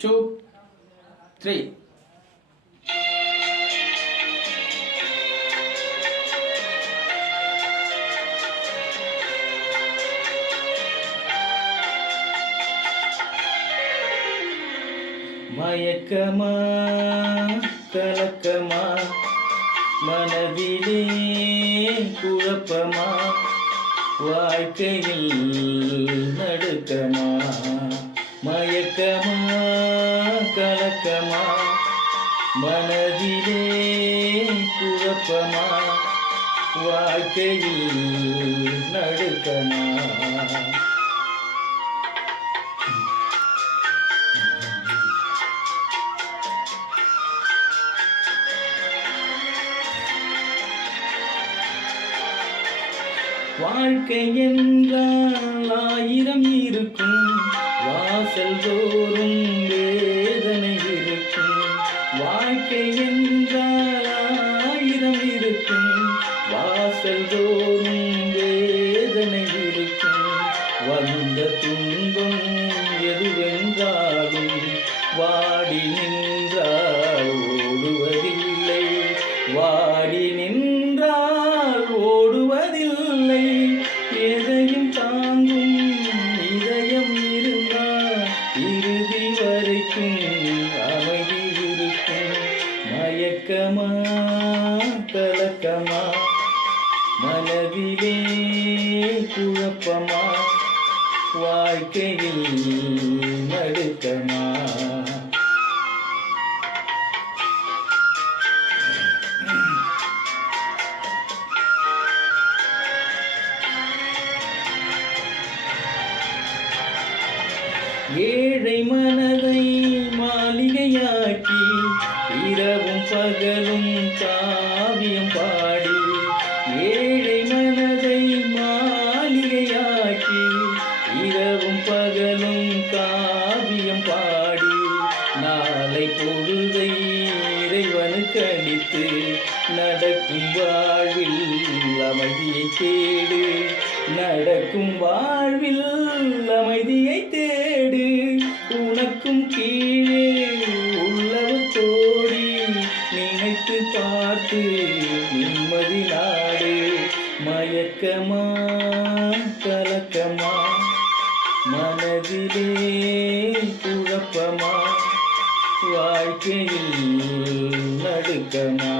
2, 3. மயக்கமா கலக்கமா மனதிலே குழப்பமா வாழ்க்கையில் நடுக்கமா மயக்கமா கலக்கமா மனதிலே குழப்பமா வாழ்க்கையில் நடுக்கமா வாழ்க்கை என்றால் 1000 இருக்கும் வாசல் தோறும் வேதனை இருக்கும் வாழ்க்கை என்றால் 1000 இருக்கும் வாசல் தோறும் வேதனை இருக்கும் வந்த துன்பம் எதுவென்றாலும் வாடி நின்றால் ஓடுவதில்லை வாடி நின்றால் ஓடுவதில்லை எதையும் தாங்கும் இதயம் இருந்தால் இறுதி வரைக்கும் அமைதி இருக்கும் மயக்கமா கலக்கமா மனதிலே குழப்பமா வாழ்க்கையில் நடுக்கமா ஏழை மனதை மாளிகையாக்கி இரவும் பகலும் காவியம் பாடி ஏழை மனதை மாளிகையாக்கி இரவும் பகலும் காவியம் பாடி நாளை பொழுதை இறைவனுக்கு அளித்து நடக்கும் வாழ்வில் அமைதியை தேடு நடக்கும் வாழ்வில் அமைதியை தேடு உனக்கும் கீழே உள்ளவர் தோடி நினைத்து பார்த்து நிம்மதி நாடு மயக்கமா கலக்கமா மனதிலே குழப்பமா வாழ்க்கையில் நடுக்கமா